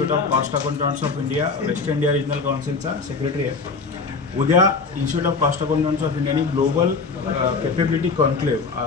Institute of cost accountants of India West India regional काउन्सिलचा secretary आहे. उद्या institute of cost accountants of इंडियाने global capability conclave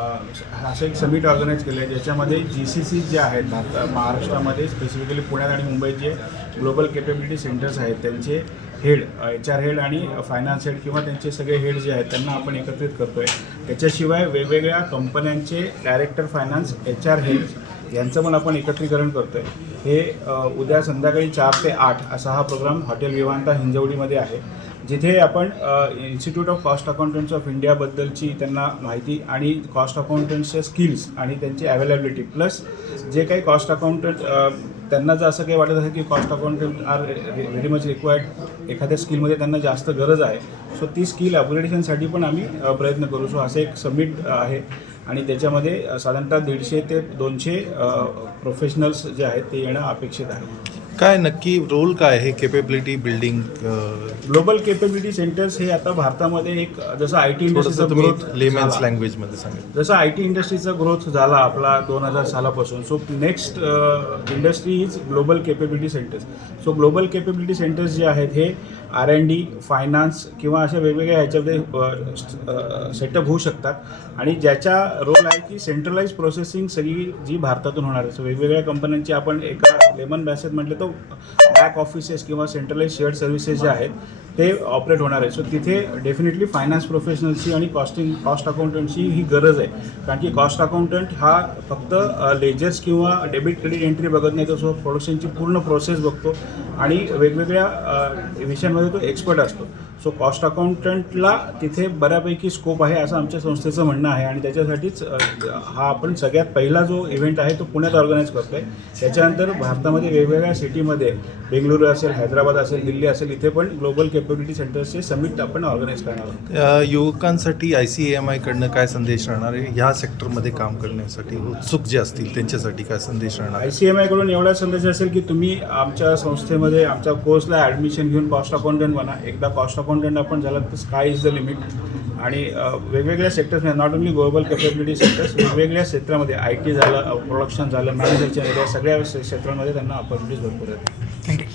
असं एक summit organise केलं आहे ज्याच्यामध्ये जी सी सी जे आहेत भारत महाराष्ट्रामध्ये स्पेसिफिकली पुण्यात आणि मुंबईत जे ग्लोबल कॅपेबिलिटी सेंटर्स आहेत त्यांचे हेड एच आर हेड आणि फायनान्स हेड किंवा त्यांचे सगळे हेड जे आहेत त्यांना आपण एकत्रित करतो आहे त्याच्याशिवाय वेगवेगळ्या कंपन्यांचे director finance H R head यांचं पण आपण एकत्रीकरण करतो आहे हे उद्या संध्याकाळी चार ते आठ असा हा प्रोग्राम हॉटेल विवांता हिंजवडीमध्ये आहे. जिथे आपण institute of cost accountants of इंडियाबद्दलची त्यांना माहिती आणि कॉस्ट अकाउंटंट्सचे स्किल्स आणि त्यांची अवेलेबिलिटी प्लस जे काही कॉस्ट अकाउंटंट त्यांना जर असं काही वाटत असेल की cost accountant are very much required एखाद्या स्किलमध्ये त्यांना जास्त गरज आहे सो ती स्किल अपग्रेडेशनसाठी पण आम्ही प्रयत्न करू. सो असं एक समिट आहे. आणि त्याच्यामध्ये साधारणतः दीडशे ते दोनशे प्रोफेशनल्स जे आहेत ते येणं अपेक्षित आहे. काय नक्की रोल काय आहे capability building global capability centres हे आता भारतामध्ये एक जसं आय टी इंडस्ट्रीचा ग्रोथ लेमन्स लँग्वेजमध्ये सांगा. जसं आय टी इंडस्ट्रीचा ग्रोथ झाला आपला दोन हजार सालापासून. So next industry is global capability centres so global capability centres जे आहेत हे आर एन डी फायनान्स किंवा अशा वेगवेगळ्या ह्याच्यामध्ये सेटअप होऊ शकतात. आणि ज्याच्या रोल आहे की सेंट्रलाइज प्रोसेसिंग सगळी जी भारतातून होणार आहे. सो वेगवेगळ्या कंपन्यांची आपण एका लेमन बॅसेट म्हटलं तर बॅक ऑफिसेस किंवा सेंट्रलाइज शेअर्ड सर्व्हिसेस जे आहेत ते ऑपरेट होणार आहे. सो तिथे डेफिनेटली फायनान्स प्रोफेशनलची आणि कॉस्टिंग कॉस्ट अकाउंटंटची ही गरज आहे. कारण की कॉस्ट अकाउंटंट हा फक्त uh, लेजर्स किंवा डेबिट क्रेडिट एंट्री बघत नाही तो सो प्रोडक्शनची पूर्ण प्रोसेस बघतो. आणि वेगवेगळ्या विषयांमध्ये तो एक्सपर्ट असतो. सो कॉस्ट अकाउंटंटला तिथे बऱ्यापैकी स्कोप आहे असं आमच्या संस्थेचं म्हणणं आहे. आणि त्याच्यासाठीच हा आपण सगळ्यात पहिला जो इव्हेंट आहे तो पुण्यात ऑर्गनाईज करतो आहे त्याच्यानंतर भारतामध्ये वेगवेगळ्या सिटीमध्ये बेंगळुरू असेल हैदराबाद असेल दिल्ली असेल इथे पण ग्लोबल कॅपेबिलिटी सेंटर्सचे समिट आपण ऑर्गनाईज करणार आहोत. युवकांसाठी आय सी एम आयकडनं काय संदेश राहणार आहे? ह्या सेक्टरमध्ये काम करण्यासाठी उत्सुक जे असतील त्यांच्यासाठी काय संदेश राहणार आय सी एम आयकडून एवढा संदेश असेल की तुम्ही आमच्या संस्थेमध्ये आमच्या कोर्सला ॲडमिशन घेऊन कॉस्ट अकाउंटंट बना. एकदा कॉस्ट अकाउंटंट आपण झाला तर स्काय इज द लिमिट आणि वेगवेगळ्या सेक्टर्समध्ये not only global capability sectors वेगवेगळ्या क्षेत्रामध्ये आय टी झालं प्रोडक्शन झालं मॅन्युफॅक्चरिंग एरिया सगळ्या क्षेत्रांमध्ये त्यांना ऑपॉर्च्युनिटीज भरपूर आहेत.